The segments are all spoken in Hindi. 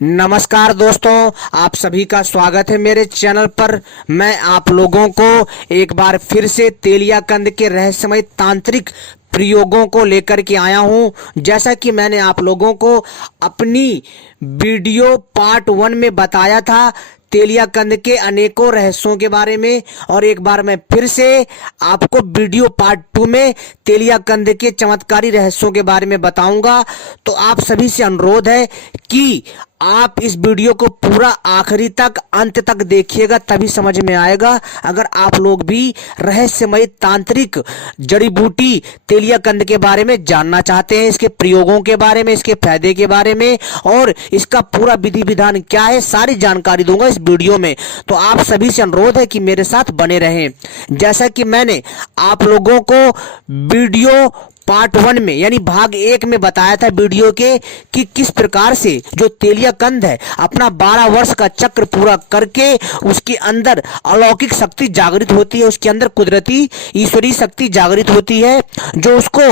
नमस्कार दोस्तों, आप सभी का स्वागत है मेरे चैनल पर। मैं आप लोगों को एक बार फिर से तेलियाकंद के रहस्यमय तांत्रिक प्रयोगों को लेकर के आया हूं। जैसा कि मैंने आप लोगों को अपनी वीडियो पार्ट 1 में बताया था तेलियाकंद के अनेकों रहस्यों के बारे में, और एक बार मैं फिर से आपको वीडियो पार्ट 2 में तेलियाकंद के चमत्कारी रहस्यों के बारे में बताऊंगा। तो आप सभी से अनुरोध है कि आप इस वीडियो को पूरा आखिरी तक अंत तक देखिएगा, तभी समझ में आएगा। अगर आप लोग भी रहस्यमय तांत्रिक जड़ी बूटी तेलियाकंद के बारे में जानना चाहते हैं, इसके प्रयोगों के बारे में, इसके फायदे के बारे में और इसका पूरा विधि विधान क्या है, सारी जानकारी दूंगा इस वीडियो में। तो आप सभी से अनुरोध है कि मेरे साथ बने रहें। जैसा कि मैंने आप लोगों को वीडियो पार्ट 1 में यानी भाग 1 में बताया था वीडियो के कि किस प्रकार से जो तेलियाकंद है अपना 12 वर्ष का चक्र पूरा करके उसके अंदर अलौकिक शक्ति जागृत होती है, उसके अंदर कुदरती ईश्वरीय शक्ति जागृत होती है जो उसको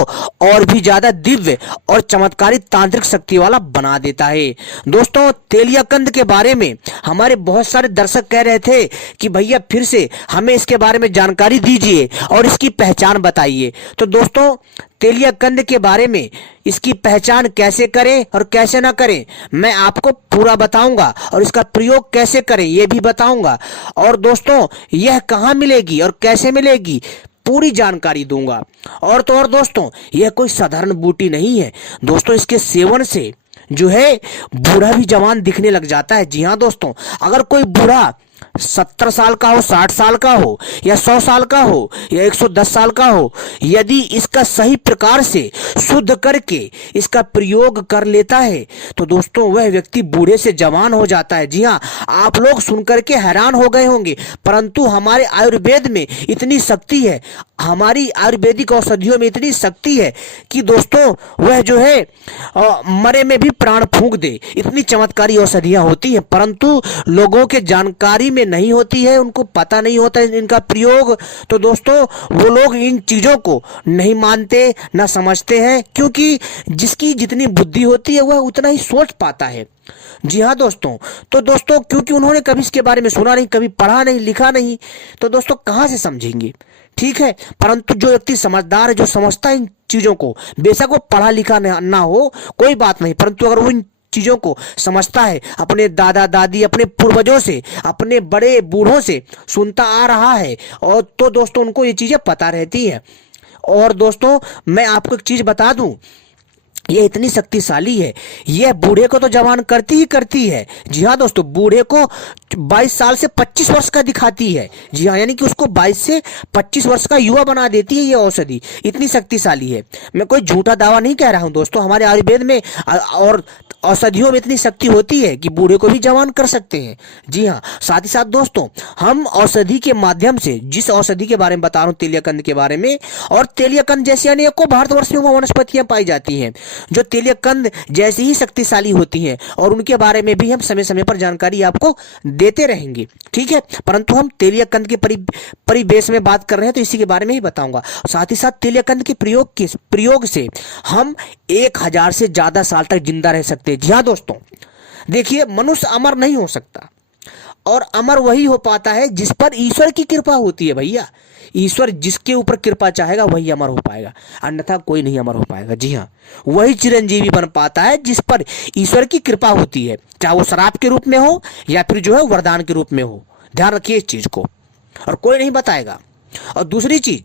और भी ज्यादा दिव्य और चमत्कारी तांत्रिक शक्ति वाला बना देता है। दोस्तों, तेलियाकंद के बारे में हमारे बहुत सारे दर्शक कह रहे थे कि भैया फिर से हमें इसके बारे में जानकारी दीजिए और इसकी पहचान बताइए। तो दोस्तों, तेलियाकंद के बारे में इसकी पहचान कैसे करें और कैसे ना करें मैं आपको पूरा बताऊंगा, और इसका प्रयोग कैसे करें यह भी बताऊंगा। और दोस्तों, यह कहां मिलेगी और कैसे मिलेगी पूरी जानकारी दूंगा। और तो और दोस्तों, यह कोई साधारण बूटी नहीं है दोस्तों, इसके सेवन से जो है बूढ़ा भी जवान दिखने लग जाता है। जी हाँ दोस्तों, अगर कोई बूढ़ा 70 साल का हो, 60 साल का हो या 100 साल का हो या 110 साल का हो, यदि इसका सही प्रकार से शुद्ध करके इसका प्रयोग कर लेता है तो दोस्तों वह व्यक्ति बूढ़े से जवान हो जाता है। जी हाँ, आप लोग सुनकर के हैरान हो गए होंगे, परंतु हमारे आयुर्वेद में इतनी शक्ति है, हमारी आयुर्वेदिक औषधियों में इतनी शक्ति है कि दोस्तों वह जो है मरे में भी प्राण फूंक दे, इतनी चमत्कारी औषधियां होती हैं, परंतु लोगों के जानकारी में नहीं होती है, उनको पता नहीं होता है इनका प्रयोग। तो दोस्तों वो लोग इन चीजों को नहीं मानते, ना समझते हैं, क्योंकि जिसकी जितनी बुद्धि होती है वह उतना ही सोच पाता है। जी हाँ दोस्तों, तो दोस्तों क्योंकि उन्होंने कभी इसके बारे में सुना नहीं, कभी पढ़ा नहीं, लिखा नहीं, तो दोस्तों कहां से समझेंगे। ठीक है, परंतु जो व्यक्ति समझदार है, जो समझता है इन चीजों को, बेशक वो पढ़ा लिखा ना हो कोई बात नहीं, परंतु अगर वो इन चीजों को समझता है, अपने दादा दादी, अपने पूर्वजों से, अपने बड़े बूढ़ों से सुनता आ रहा है, और तो दोस्तों उनको ये चीजें पता रहती है। और दोस्तों मैं आपको एक चीज बता दूं, ये इतनी शक्तिशाली है, यह बूढ़े को तो जवान करती ही करती है। जी हाँ दोस्तों, बूढ़े को 22 साल से 25 वर्ष का दिखाती है। जी हाँ, यानी कि उसको 22 से 25 वर्ष का युवा बना देती है ये औषधि, इतनी शक्तिशाली है। मैं कोई झूठा दावा नहीं कह रहा हूं दोस्तों, हमारे आयुर्वेद में और औषधियों में इतनी शक्ति होती है कि बूढ़े को भी जवान कर सकते हैं। जी हाँ, साथ ही साथ दोस्तों हम औषधि के माध्यम से, जिस औषधि के बारे में बता रहा हूँ तेलियाकंद के बारे में, और तेलियाकंद जैसी अनेकों भारतवर्ष में वनस्पतियां पाई जाती हैं जो तेलियाकंद जैसी ही शक्तिशाली होती हैं, और उनके बारे में भी हम समय समय पर जानकारी आपको देते रहेंगे। ठीक है, परंतु हम तेलियाकंद के परिवेश में बात कर रहे हैं तो इसी के बारे में ही बताऊंगा। साथ ही साथ तेलियाकंद के प्रयोग से हम 1000 से ज्यादा साल तक जिंदा रह सकते हैं। जी हाँ दोस्तों, देखिए मनुष्य अमर नहीं हो सकता, और अमर वही हो पाता है जिस पर ईश्वर की कृपा होती है। भैया, ईश्वर जिसके ऊपर कृपा चाहेगा वही अमर हो पाएगा, अन्यथा कोई नहीं अमर हो पाएगा। जी हाँ, वही चिरंजीवी बन पाता है जिस पर ईश्वर की कृपा होती है, चाहे वो श्राप के रूप में हो या फिर जो है वरदान के रूप में हो। ध्यान रखिए इस चीज को, और कोई नहीं बताएगा। और दूसरी चीज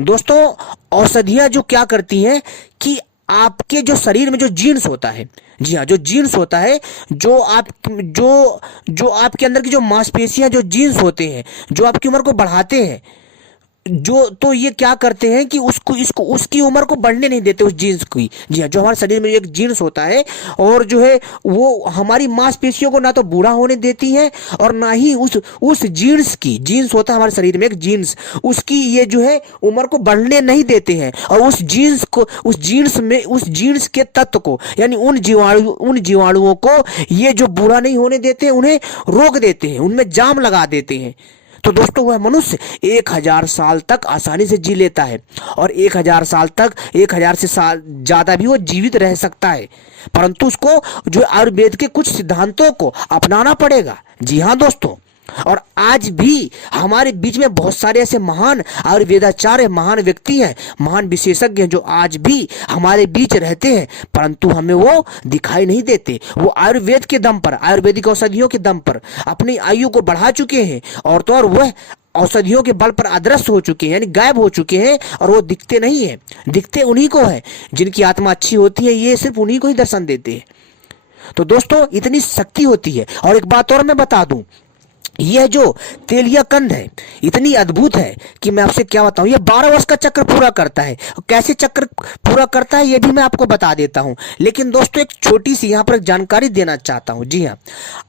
दोस्तों, औषधियां जो क्या करती हैं कि आपके जो शरीर में जो जीन्स होता है, जी हाँ, जो जीन्स होता है, जो आपके अंदर की जो मांसपेशियां, जो जीन्स होते हैं, जो आपकी उम्र को बढ़ाते हैं, जो तो ये क्या करते हैं कि उसकी उम्र को बढ़ने नहीं देते उस जीन्स की। जी हाँ, जो हमारे शरीर में एक जीन्स होता है, और जो है वो हमारी मांसपेशियों को ना तो बूढ़ा होने देती है और ना ही उस जीन्स होता है हमारे शरीर में एक जीन्स, उसकी ये जो है उम्र को बढ़ने नहीं देते हैं, और उस जीन्स के तत्व को, यानी उन जीवाणुओं को ये जो बूढ़ा नहीं होने देते हैं, उन्हें रोक देते हैं, उनमें जाम लगा देते हैं। तो दोस्तों वह मनुष्य 1000 साल तक आसानी से जी लेता है और 1000 साल तक 1000 से साल ज्यादा भी वो जीवित रह सकता है, परंतु उसको जो आयुर्वेद के कुछ सिद्धांतों को अपनाना पड़ेगा। जी हाँ दोस्तों, और आज भी हमारे बीच में बहुत सारे ऐसे महान आयुर्वेदाचार्य, महान व्यक्ति हैं, महान विशेषज्ञ हैं जो आज भी हमारे बीच रहते हैं, परंतु हमें वो दिखाई नहीं देते। वो आयुर्वेद के दम पर, आयुर्वेदिक औषधियों के दम पर अपनी आयु को बढ़ा चुके हैं और तो और वह औषधियों के बल पर अदृश्य हो चुके हैं, यानी गायब हो चुके हैं, और वो दिखते नहीं है। दिखते उन्हीं को है जिनकी आत्मा अच्छी होती है, ये सिर्फ उन्हीं को ही दर्शन देते हैं। तो दोस्तों इतनी शक्ति होती है। और एक बात और मैं बता दूं, यह जो तेलिया कंद है इतनी अद्भुत है कि मैं आपसे क्या बताऊं। यह 12 वर्ष का चक्र पूरा करता है। कैसे चक्र पूरा करता है यह भी मैं आपको बता देता हूं, लेकिन दोस्तों एक छोटी सी यहां पर जानकारी देना चाहता हूं। जी हां,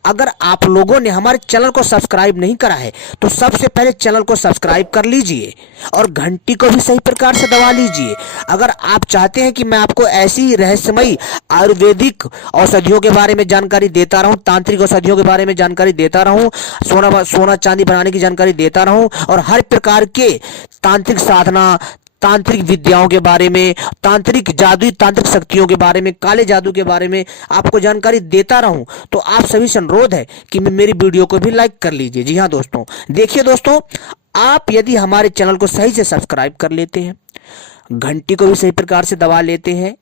अगर आप लोगों ने हमारे चैनल को सब्सक्राइब नहीं करा है तो सबसे पहले चैनल को सब्सक्राइब कर लीजिए और घंटी को भी सही प्रकार से दबा लीजिए। अगर आप चाहते हैं कि मैं आपको ऐसी रहस्यमयी आयुर्वेदिक औषधियों के बारे में जानकारी देता रहूं, तांत्रिक औषधियों के बारे में जानकारी देता रहूं, सोना चांदी बनाने की जानकारी देता रहूं और हर प्रकार के तांत्रिक साधना, तांत्रिक विद्याओं के बारे में, तांत्रिक जादुई तांत्रिक शक्तियों के बारे में, काले जादू के बारे में आपको जानकारी देता रहूं, तो आप सभी से अनुरोध है कि मेरी वीडियो को भी लाइक कर लीजिए। जी हां दोस्तों, देखिए दोस्तों, आप यदि हमारे चैनल को सही से सब्सक्राइब कर लेते हैं, घंटी को भी सही प्रकार से दबा लेते हैं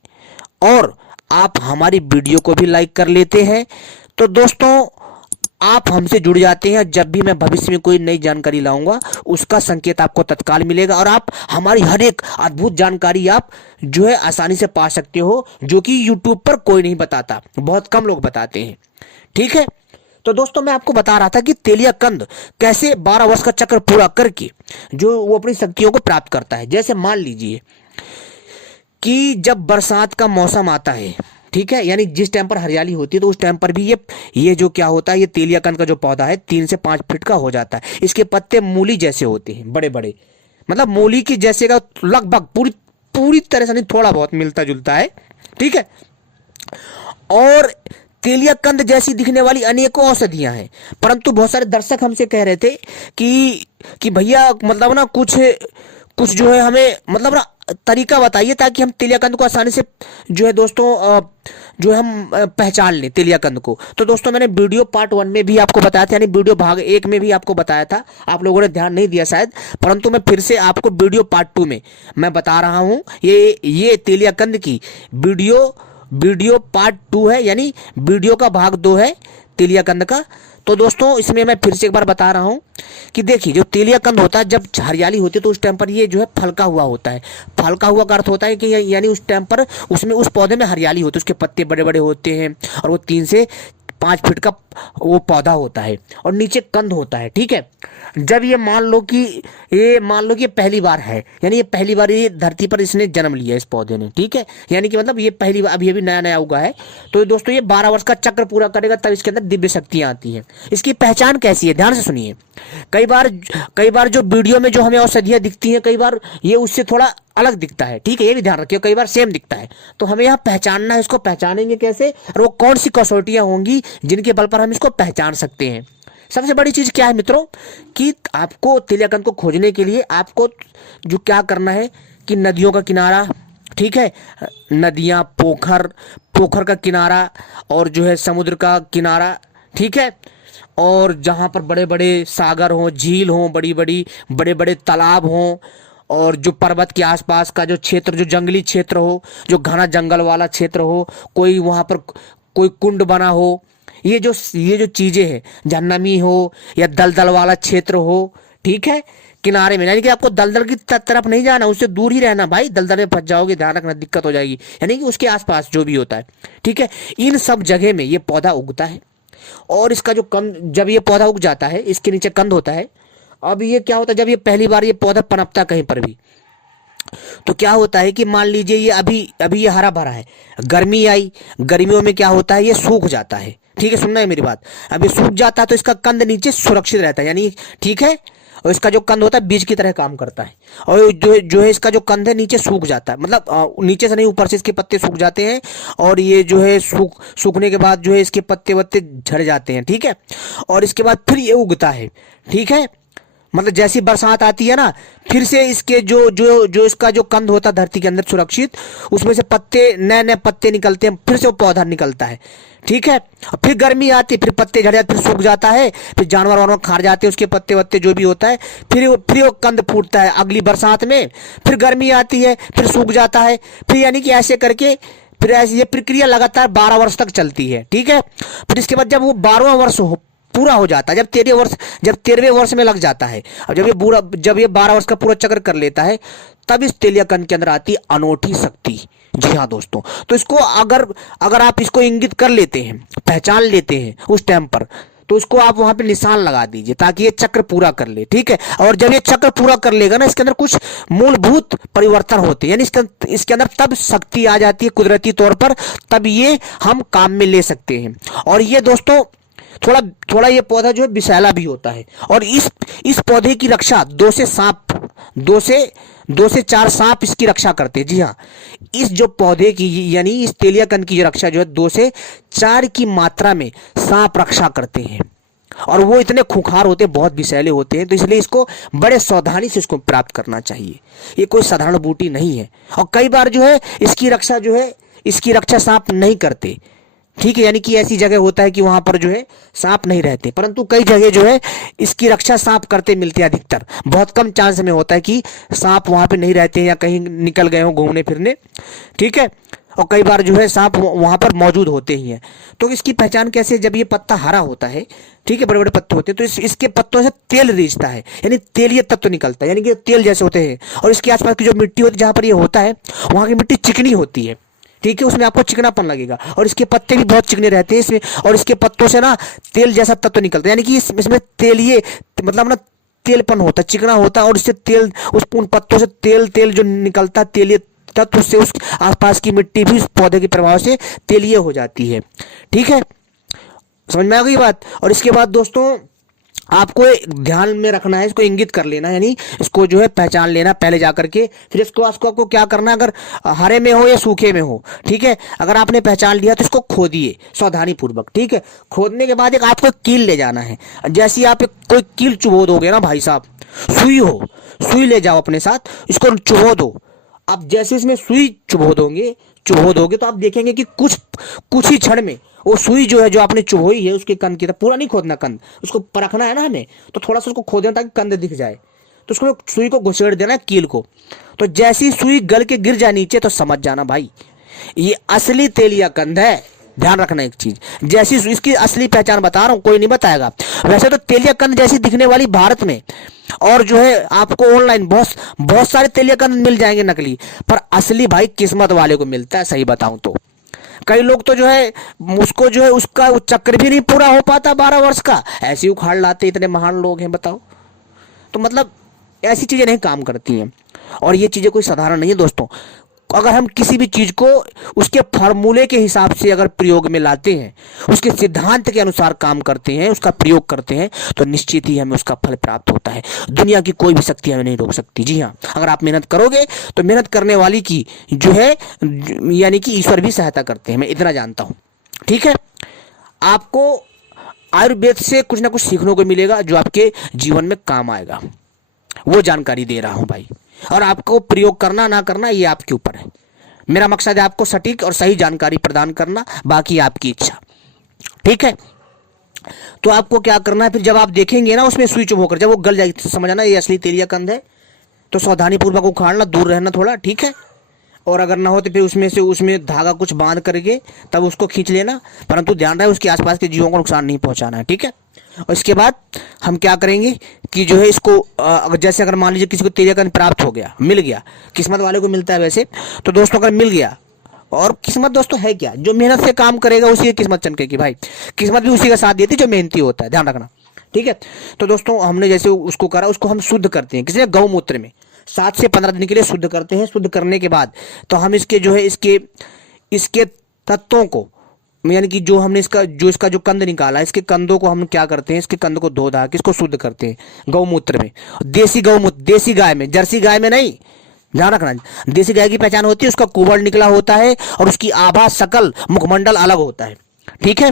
और आप हमारी वीडियो को भी लाइक कर लेते हैं, तो दोस्तों आप हमसे जुड़ जाते हैं। जब भी मैं भविष्य में कोई नई जानकारी लाऊंगा उसका संकेत आपको तत्काल मिलेगा और आप हमारी हर एक अद्भुत जानकारी आप जो है आसानी से पा सकते हो, जो कि यूट्यूब पर कोई नहीं बताता, बहुत कम लोग बताते हैं। ठीक है, तो दोस्तों मैं आपको बता रहा था कि तेलिया कंद कैसे 12 वर्ष का चक्र पूरा करके जो वो अपनी शक्तियों को प्राप्त करता है। जैसे मान लीजिए कि जब बरसात का मौसम आता है, ठीक है, यानी जिस टाइम पर हरियाली होती है तो उस टाइम पर भी ये जो क्या होता है, ये तेलिया कंद का जो पौधा है 3 से 5 फीट का हो जाता है। इसके पत्ते मूली जैसे होते हैं, बड़े बड़े, मतलब मूली की जैसे का लगभग पूरी तरह से नहीं, थोड़ा बहुत मिलता जुलता है। ठीक है, और तेलिया कंद जैसी दिखने वाली अनेकों औषधियां हैं, परंतु बहुत सारे दर्शक हमसे कह रहे थे कि भैया मतलब ना कुछ जो है हमें मतलब ना तरीका बताइए ताकि हम तेलिया कंद को आसानी से जो है दोस्तों जो है हम पहचान लें तेलिया कंद को। तो दोस्तों मैंने वीडियो पार्ट 1 में भी आपको बताया था, यानी वीडियो भाग 1 में भी आपको बताया था, आप लोगों ने ध्यान नहीं दिया शायद, परंतु मैं फिर से आपको वीडियो पार्ट 2 में मैं बता रहा हूं। ये तेलिया कंद की वीडियो पार्ट 2 है, यानी वीडियो का भाग 2 है तेलिया कंद का। तो दोस्तों इसमें मैं फिर से एक बार बता रहा हूं कि देखिए जो तेलिया कंद होता है, जब हरियाली होती है तो उस टाइम पर ये जो है फलका हुआ होता है। फलका हुआ का अर्थ होता है कि यानी उस टाइम पर उसमें उस पौधे में हरियाली होती है, उसके पत्ते बड़े बड़े होते हैं और वो 3 से 5 फीट का वो पौधा होता है और नीचे कंद होता है। ठीक है, जब ये मान लो कि ये पहली बार है, यानी ये पहली बार ये धरती पर इसने जन्म लिया इस पौधे ने। ठीक है, यानी कि मतलब ये पहली बार अभी नया उगा है। तो दोस्तों ये 12 वर्ष का चक्र पूरा करेगा तब इसके अंदर दिव्य शक्तियां आती हैं। इसकी पहचान कैसी है, ध्यान से सुनिए। कई बार जो वीडियो में जो हमें औषधियां दिखती हैं, कई बार ये उससे थोड़ा अलग दिखता है। ठीक है, ये भी ध्यान रखिए, कई बार सेम दिखता है, तो हमें यहाँ पहचानना है। इसको पहचानेंगे कैसे और वो कौन सी कसौटियां होंगी जिनके बल पर हम इसको पहचान सकते हैं। सबसे बड़ी चीज क्या है मित्रों, कि आपको तेलिया कंद को खोजने के लिए आपको जो क्या करना है कि नदियों का किनारा, ठीक है, नदियां, पोखर का किनारा और जो है समुद्र का किनारा, ठीक है, और जहां पर बड़े बड़े सागर हों, झील हों, बड़े बड़े तालाब हों, और जो पर्वत के आसपास का जो क्षेत्र, जो जंगली क्षेत्र हो, जो घना जंगल वाला क्षेत्र हो, कोई वहां पर कोई कुंड बना हो, ये जो चीजें हैं, जहाँ नमी हो या दलदल वाला क्षेत्र हो, ठीक है, किनारे में, यानी कि आपको दलदल की तरफ नहीं जाना, उससे दूर ही रहना भाई, दलदल में फंस जाओगे, ध्यान रखना, दिक्कत हो जाएगी। यानी कि उसके आसपास जो भी होता है, ठीक है, इन सब जगह में ये पौधा उगता है। और इसका जो कंद, जब ये पौधा उग जाता है, इसके नीचे कंद होता है। अब ये क्या होता है, जब ये पहली बार ये पौधा पनपता कहीं पर भी, तो क्या होता है कि मान लीजिए ये अभी ये हरा भरा है, गर्मी आई, गर्मियों में क्या होता है, ये सूख जाता है। ठीक है, सुनना है मेरी बात, अब ये सूख जाता है तो इसका कंद नीचे सुरक्षित रहता है, यानी ठीक है, और इसका जो कंद होता है बीज की तरह काम करता है। और जो है इसका जो कंद है नीचे सूख जाता है, मतलब नीचे से नहीं, ऊपर से इसके पत्ते सूख जाते हैं और ये जो है सूखने के बाद जो है इसके पत्ते वत्ते झड़ जाते हैं। ठीक है, और इसके बाद फिर ये उगता है। ठीक है, मतलब जैसी बरसात आती है ना, फिर से इसके जो जो जो इसका जो कंद होता है धरती के अंदर सुरक्षित, उसमें से पत्ते, नए नए पत्ते निकलते हैं, फिर से वो पौधा निकलता है। ठीक है, फिर गर्मी आती है, फिर पत्ते झड़ जाते, फिर सूख जाता है, फिर जानवर वानवर खा जाते हैं उसके पत्ते वत्ते जो भी होता है, फिर वो कंद फूटता है अगली बरसात में। फिर गर्मी आती है, फिर सूख जाता है, फिर यानी कि ऐसे करके फिर ऐसी ये प्रक्रिया लगातार 12 वर्ष तक चलती है। ठीक है, फिर इसके बाद जब वो 12वां वर्ष पूरा हो जाता है, जब 13वें वर्ष में लग जाता है, अब जब ये 12 वर्ष का पूरा चक्र कर लेता है, तब इस तेलिया कंद के अंदर आती है अनोखी शक्ति। जी हाँ दोस्तों, तो इसको अगर आप इसको इंगित कर लेते हैं, पहचान लेते हैं उस टाइम पर, तो इसको आप वहां पे निशान लगा दीजिए ताकि ये चक्र पूरा कर ले। ठीक है, और जब ये चक्र पूरा कर लेगा ना, इसके अंदर कुछ मूलभूत परिवर्तन होते हैं, यानी इसके अंदर तब शक्ति आ जाती है कुदरती तौर पर, तब ये हम काम में ले सकते हैं। और ये दोस्तों थोड़ा ये पौधा जो है विषैला भी होता है, और इस पौधे की रक्षा दो से चार सांप इसकी रक्षा करते हैं। जी हाँ, इस जो पौधे की यानी इस तेलिया कंद की रक्षा जो है 2 से 4 की मात्रा में सांप रक्षा करते हैं, और वो इतने खूंखार होते हैं, बहुत विषैले होते हैं, तो इसलिए इसको बड़े सावधानी से इसको प्राप्त करना चाहिए। ये कोई साधारण बूटी नहीं है, और कई बार जो है इसकी रक्षा सांप नहीं करते। ठीक है, यानी कि ऐसी जगह होता है कि वहां पर जो है सांप नहीं रहते, परंतु कई जगह जो है इसकी रक्षा सांप करते मिलते हैं। अधिकतर बहुत कम चांस में होता है कि सांप वहां पे नहीं रहते हैं या कहीं निकल गए हो घूमने फिरने। ठीक है, और कई बार जो है सांप वहां पर मौजूद होते ही हैं। तो इसकी पहचान कैसे, जब ये पत्ता हरा होता है, ठीक है, बड़े बड़े पत्ते होते हैं, तो इसके पत्तों से तेल रिसता है, यानी तेलीय तत्व निकलता है, यानी कि तेल जैसे होते हैं। और इसके आसपास की जो मिट्टी होती है जहां पर ये होता है, वहां की मिट्टी चिकनी होती है। ठीक है, उसमें आपको चिकनापन लगेगा, और इसके पत्ते भी बहुत चिकने रहते हैं इसमें, और इसके पत्तों से ना तेल जैसा तत्व निकलता है, यानी कि इसमें तेलीय मतलब ना तेलपन होता है, चिकना होता है, और इससे तेल उन पत्तों से तेल जो निकलता है तेलीय तत्व, उससे उस आसपास की मिट्टी भी उस पौधे के प्रभाव से तेलीय हो जाती है। ठीक है, समझ में आ गई बात। और इसके बाद दोस्तों आपको ध्यान में रखना है, इसको इंगित कर लेना, यानी इसको जो है पहचान लेना पहले जाकर के, फिर इसको आपको क्या करना है, अगर हरे में हो या सूखे में हो, ठीक है, अगर आपने पहचान लिया तो इसको खोदिए सावधानी पूर्वक। ठीक है, खोदने के बाद एक आपको कील ले जाना है। जैसे आप कोई कील चुभो दोगे ना भाई साहब, सुई ले जाओ अपने साथ, इसको चुभो दो। अब जैसे इसमें सुई चुभो दोगे तो आप देखेंगे कि कुछ ही क्षण में वो सुई जो है, जो आपने चुभोई है उसके कंद की तरफ, पूरा नहीं खोदना कंद, उसको परखना है ना हमें, तो थोड़ा सा उसको खोद देना ताकि कंद दिख जाए, तो उसको सुई को घुसेड़ देना है कील को। तो जैसी सुई गल के गिर जाए नीचे, तो समझ जाना भाई ये असली तेलिया कंद है। ध्यान रखना एक चीज, जैसी इसकी असली पहचान बता रहा हूं, कोई नहीं बताएगा। वैसे तो तेलिया कंद जैसी दिखने वाली भारत में और जो है आपको ऑनलाइन बहुत सारे तेलिया कंद मिल जाएंगे नकली, पर असली भाई किस्मत वाले को मिलता है। सही बताऊं तो कई लोग तो जो है उसको जो है उसका चक्र भी नहीं पूरा हो पाता 12 वर्ष का, ऐसे उखाड़ लाते, इतने महान लोग हैं बताओ। तो मतलब ऐसी चीजें नहीं काम करती हैं, और ये चीजें कोई साधारण नहीं है दोस्तों। अगर हम किसी भी चीज को उसके फॉर्मूले के हिसाब से अगर प्रयोग में लाते हैं, उसके सिद्धांत के अनुसार काम करते हैं, उसका प्रयोग करते हैं, तो निश्चित ही हमें उसका फल प्राप्त होता है। दुनिया की कोई भी शक्ति हमें नहीं रोक सकती। जी हाँ, अगर आप मेहनत करोगे तो मेहनत करने वाली की जो है यानी कि ईश्वर भी सहायता करते हैं, मैं इतना जानता हूं। ठीक है, आपको आयुर्वेद से कुछ ना कुछ सीखने को मिलेगा जो आपके जीवन में काम आएगा, वो जानकारी दे रहा हूं भाई। और आपको प्रयोग करना ना करना ये आपके ऊपर है। मेरा मकसद है आपको सटीक और सही जानकारी प्रदान करना, बाकी आपकी इच्छा। ठीक है, तो आपको क्या करना है, फिर जब आप देखेंगे ना उसमें सुई चुभ होकर जब वो गल जाएगी, तो समझना ये असली तेलिया कंद है। तो सावधानी पूर्वक उखाड़ना, दूर रहना थोड़ा। ठीक है, और अगर ना हो तो फिर उसमें धागा कुछ बांध करके तब उसको खींच लेना, परंतु ध्यान रहे उसके आसपास के जीवों को नुकसान नहीं पहुंचाना है। ठीक है, और इसके बाद हम क्या करेंगे कि जो है इसको जैसे अगर मान लीजिए किसी को तेलिया कंद प्राप्त हो गया, मिल गया, किस्मत वाले को मिलता है वैसे तो दोस्तों, अगर मिल गया, और किस्मत दोस्तों है क्या, जो मेहनत से काम करेगा उसी की किस्मत चमकेगी भाई। किस्मत भी उसी का साथ देती है जो मेहनती होता है, ध्यान रखना। ठीक है, तो दोस्तों हमने जैसे उसको करा, उसको हम शुद्ध करते हैं किसी गौमूत्र में 7 से 15 दिन के लिए शुद्ध करते हैं। शुद्ध करने के बाद तो हम इसके जो है इसके तत्वों को, यानी कि जो हमने इसका जो कंद निकाला, इसके कंदों को हम क्या करते हैं, इसके कंद को धो धा के इसको शुद्ध करते हैं गौमूत्र में। देसी गौमूत्र, देसी गाय में, जर्सी गाय में नहीं, ध्यान रखना। देसी गाय की पहचान होती है उसका कुबड़ निकला होता है और उसकी आभा, शकल, मुखमंडल अलग होता है। ठीक है,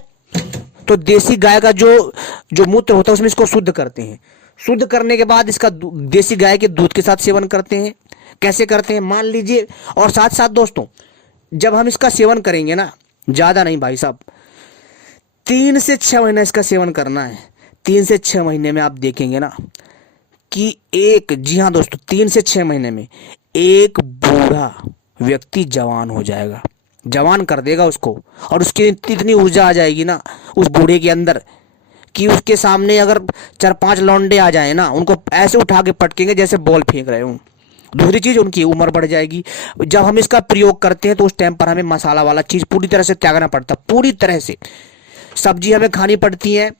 तो देसी गाय का जो मूत्र होता है उसमें इसको शुद्ध करते हैं। शुद्ध करने के बाद इसका देसी गाय के दूध के साथ सेवन करते हैं। कैसे करते हैं मान लीजिए। और साथ साथ दोस्तों जब हम इसका सेवन करेंगे ना, ज्यादा नहीं भाई साहब, 3 से 6 महीना इसका सेवन करना है। 3 से 6 महीने में आप देखेंगे ना कि जी हाँ दोस्तों, 3 से 6 महीने में एक बूढ़ा व्यक्ति जवान हो जाएगा, जवान कर देगा उसको। और उसकी इतनी ऊर्जा आ जाएगी ना उस बूढ़े के अंदर कि उसके सामने अगर 4-5 लौंडे आ जाए ना, उनको ऐसे उठा के पटकेंगे जैसे बॉल फेंक रहे हो। दूसरी चीज, उनकी उम्र बढ़ जाएगी। जब हम इसका प्रयोग करते हैं तो उस टाइम पर हमें मसाला वाला चीज पूरी तरह से त्यागना पड़ता है, पूरी तरह से। सब्जी हमें खानी पड़ती है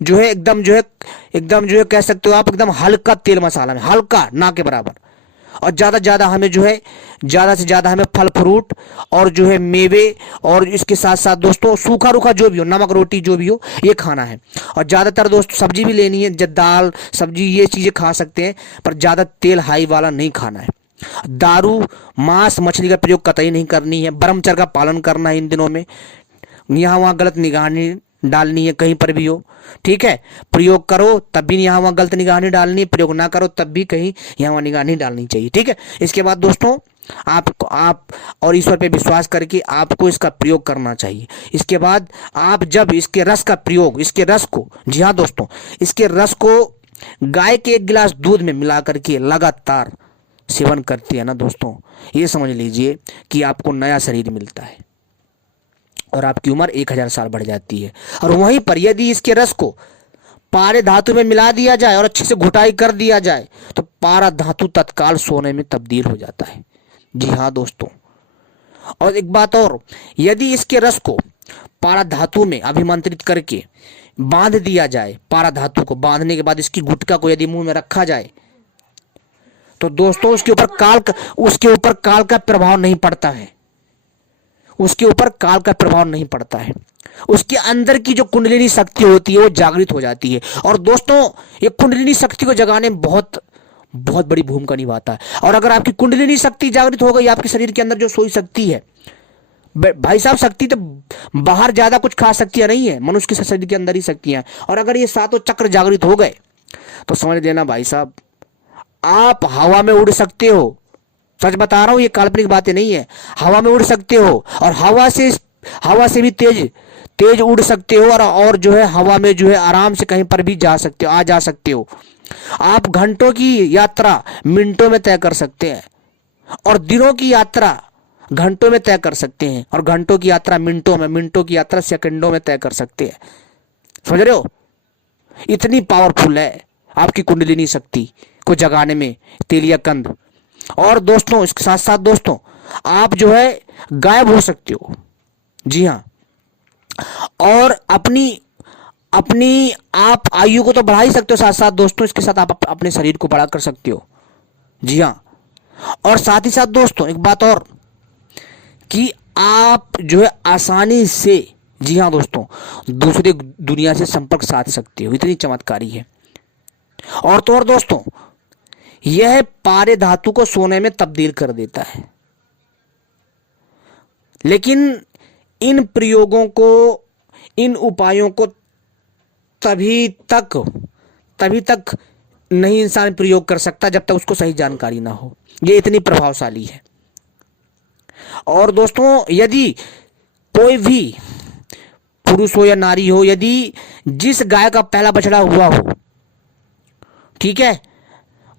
जो है एकदम जो है कह सकते हो आप एकदम हल्का तेल मसाला में, हल्का ना के बराबर। और ज्यादा हमें जो है ज्यादा से ज्यादा हमें फल फ्रूट और जो है मेवे, और इसके साथ साथ दोस्तों सूखा रूखा जो भी हो, नमक रोटी जो भी हो, ये खाना है। और ज्यादातर दोस्तों सब्जी भी लेनी है, दाल सब्जी ये चीजें खा सकते हैं, पर ज्यादा तेल हाई वाला नहीं खाना है। दारू मांस मछली का प्रयोग कतई नहीं करनी है। ब्रह्मचर्य का पालन करना है इन दिनों में। यहाँ वहाँ गलत निगाह नहीं डालनी है कहीं पर भी हो, ठीक है। प्रयोग करो तब भी यहाँ वहाँ गलत निगाह नहीं डालनी है, प्रयोग ना करो तब भी कहीं यहाँ वहाँ निगाह नहीं डालनी चाहिए, ठीक है। इसके बाद दोस्तों आप और ईश्वर पे विश्वास करके आपको इसका प्रयोग करना चाहिए। इसके बाद आप जब इसके रस का प्रयोग, इसके रस को, जी हाँ दोस्तों, इसके रस को गाय के 1 गिलास दूध में मिला करके लगातार सेवन करते हैं ना दोस्तों, ये समझ लीजिए कि आपको नया शरीर मिलता है और आपकी उम्र 1000 साल बढ़ जाती है। और वहीं पर यदि इसके रस को पारे धातु में मिला दिया जाए और अच्छे से घुटाई कर दिया जाए तो पारा धातु तत्काल सोने में तब्दील हो जाता है। जी हाँ दोस्तों, और एक बात और, यदि इसके रस को पारा धातु में अभिमंत्रित करके बांध दिया जाए, पारा धातु को बांधने के बाद इसकी गुटका को यदि मुंह में रखा जाए तो दोस्तों उसके ऊपर काल का प्रभाव नहीं पड़ता है, उसके ऊपर काल का प्रभाव नहीं पड़ता है। उसके अंदर की जो कुंडलिनी शक्ति होती है वो जागृत हो जाती है। और दोस्तों ये कुंडलिनी शक्ति को जगाने में बहुत बड़ी भूमिका निभाता है। और अगर आपकी कुंडलिनी शक्ति जागृत हो गई, आपके शरीर के अंदर जो सोई शक्ति है, भाई साहब शक्ति तो बाहर ज्यादा कुछ खा शक्तियां नहीं है, मनुष्य के शरीर के अंदर ही शक्तियां हैं। और अगर ये 7 चक्र जागृत हो गए तो समझ लेना भाई साहब, आप हवा में उड़ सकते हो। सच बता रहा हूं, ये काल्पनिक बातें नहीं है। हवा में उड़ सकते हो और हवा से भी तेज उड़ सकते हो। और जो है हवा में जो है आराम से कहीं पर भी जा सकते हो। आप घंटों की यात्रा मिनटों में तय कर सकते हैं और दिनों की यात्रा घंटों में तय कर सकते हैं और घंटों की यात्रा मिनटों में, मिनटों की यात्रा सेकंडों में तय कर सकते हैं। समझ रहे हो, इतनी पावरफुल है आपकी कुंडलिनी शक्ति को जगाने में तेलिया कंद। और दोस्तों इसके साथ साथ दोस्तों आप जो है गायब हो सकते हो, जी हाँ। और अपनी आप आयु को तो बढ़ा ही सकते हो, साथ साथ दोस्तों इसके साथ आप अपने शरीर को बड़ा कर सकते हो, जी हाँ। और साथ ही साथ दोस्तों एक बात और कि आप जो है आसानी से, जी हाँ दोस्तों, दूसरे दुनिया से संपर्क साध सकते हो, इतनी चमत्कारी है। और तो और दोस्तों यह पारे धातु को सोने में तब्दील कर देता है। लेकिन इन प्रयोगों को, इन उपायों को तभी तक नहीं इंसान प्रयोग कर सकता जब तक उसको सही जानकारी ना हो। ये इतनी प्रभावशाली है। और दोस्तों यदि कोई भी पुरुष हो या नारी हो, यदि जिस गाय का पहला बछड़ा हुआ हो, ठीक है,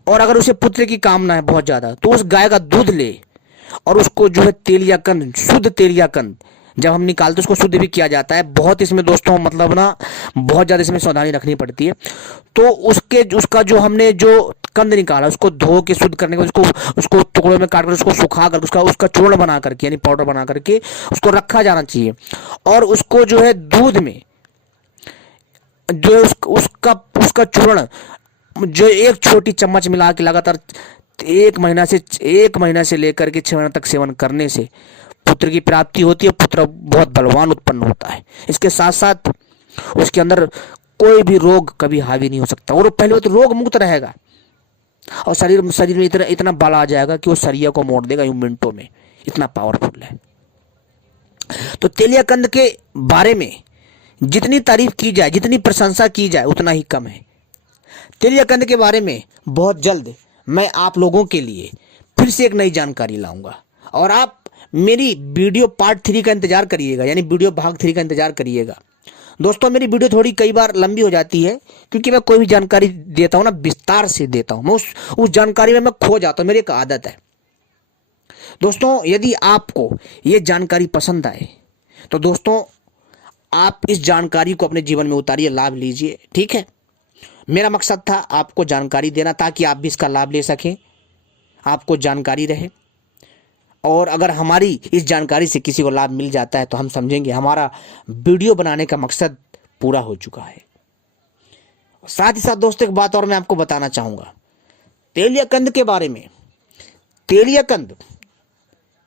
और अगर उसे पुत्र की कामना है बहुत ज्यादा, तो उस गाय का दूध ले और उसको जो है तेलिया कंद, शुद्ध तेलिया कंद जब हम निकालते उसको शुद्ध भी किया जाता है। बहुत इसमें दोस्तों मतलब ना बहुत ज्यादा इसमें सावधानी रखनी पड़ती है। तो उसका जो हमने जो कंद निकाला उसको धो के शुद्ध करने के बाद उसको टुकड़ों में काट कर उसको सुखा कर उसका चूर्ण बना करके यानी पाउडर बना करके उसको रखा जाना चाहिए। और उसको जो है दूध में जो उसका चूर्ण जो 1 छोटी चम्मच मिला के लगातार 1 महीना से लेकर के 6 महीने तक सेवन करने से पुत्र की प्राप्ति होती है। पुत्र बहुत बलवान उत्पन्न होता है। इसके साथ साथ उसके अंदर कोई भी रोग कभी हावी नहीं हो सकता और पहले तो रोग मुक्त रहेगा और शरीर में इतना बल आ जाएगा कि वो शरीर को मोड़ देगा यूं मिनटों में, इतना पावरफुल है। तो तेलिया कंद के बारे में जितनी तारीफ की जाए, जितनी प्रशंसा की जाए उतना ही कम है। तेलिया कंद के बारे में बहुत जल्द मैं आप लोगों के लिए फिर से एक नई जानकारी लाऊंगा और आप मेरी वीडियो पार्ट 3 का इंतजार करिएगा, यानी वीडियो भाग 3 का इंतजार करिएगा। दोस्तों मेरी वीडियो थोड़ी कई बार लंबी हो जाती है क्योंकि मैं कोई भी जानकारी देता हूं ना विस्तार से देता हूं, मैं उस जानकारी में मैं खो जाता हूं, मेरी एक आदत है। दोस्तों यदि आपको ये जानकारी पसंद आए तो दोस्तों आप इस जानकारी को अपने जीवन में उतारिए, लाभ लीजिए, ठीक है। मेरा मकसद था आपको जानकारी देना ताकि आप भी इसका लाभ ले सकें, आपको जानकारी रहे। और अगर हमारी इस जानकारी से किसी को लाभ मिल जाता है तो हम समझेंगे हमारा वीडियो बनाने का मकसद पूरा हो चुका है। साथ ही साथ दोस्तों एक बात और मैं आपको बताना चाहूँगा तेलिया कंद के बारे में। तेलिया कंद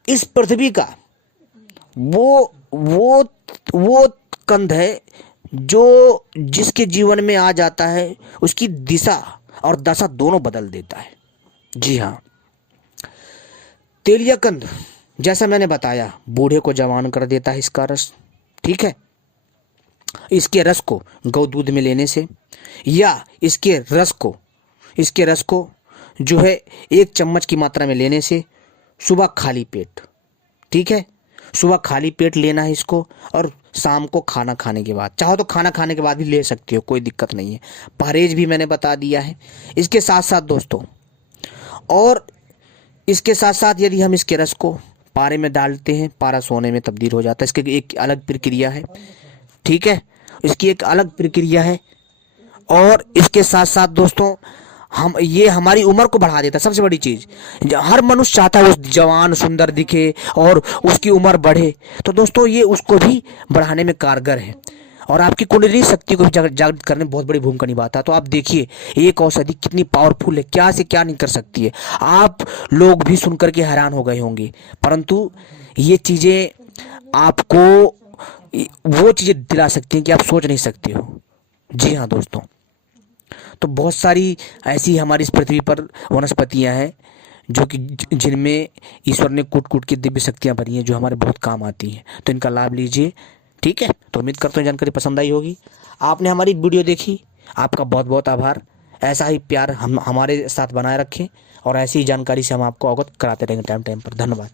इस पृथ्वी का वो कंद है जो जिसके जीवन में आ जाता है उसकी दिशा और दशा दोनों बदल देता है। जी हाँ, तेलिया कंद जैसा मैंने बताया बूढ़े को जवान कर देता है इसका रस, ठीक है। इसके रस को गौ दूध में लेने से या इसके रस को जो है 1 चम्मच की मात्रा में लेने से सुबह खाली पेट, ठीक है, सुबह खाली पेट लेना है इसको और शाम को खाना खाने के बाद, चाहो तो खाना खाने के बाद भी ले सकते हो, कोई दिक्कत नहीं है। परहेज भी मैंने बता दिया है। इसके साथ साथ दोस्तों और इसके साथ साथ यदि हम इसके रस को पारे में डालते हैं, पारा सोने में तब्दील हो जाता है। इसकी एक अलग प्रक्रिया है, ठीक है, इसकी एक अलग प्रक्रिया है। और इसके साथ साथ दोस्तों ये हमारी उम्र को बढ़ा देता है। सबसे बड़ी चीज, हर मनुष्य चाहता है वो जवान सुंदर दिखे और उसकी उम्र बढ़े, तो दोस्तों ये उसको भी बढ़ाने में कारगर है और आपकी कुंडली शक्ति को भी जागृत करने में बहुत बड़ी भूमिका निभाता है। तो आप देखिए एक औषधि कितनी पावरफुल है, क्या से क्या नहीं कर सकती है। आप लोग भी सुनकर के हैरान हो गए होंगे, परंतु ये चीजें आपको वो चीजें दिला सकती हैं कि आप सोच नहीं सकते हो। जी हाँ दोस्तों, तो बहुत सारी ऐसी हमारी इस पृथ्वी पर वनस्पतियां हैं जो कि जिनमें ईश्वर ने कूट कूट की दिव्य शक्तियां भरी हैं जो हमारे बहुत काम आती हैं। तो इनका लाभ लीजिए, ठीक है। तो उम्मीद करता हूँ जानकारी पसंद आई होगी। आपने हमारी वीडियो देखी, आपका बहुत बहुत आभार। ऐसा ही प्यार हम हमारे साथ बनाए रखें और ऐसी ही जानकारी से हम आपको अवगत कराते रहेंगे टाइम टाइम पर। धन्यवाद।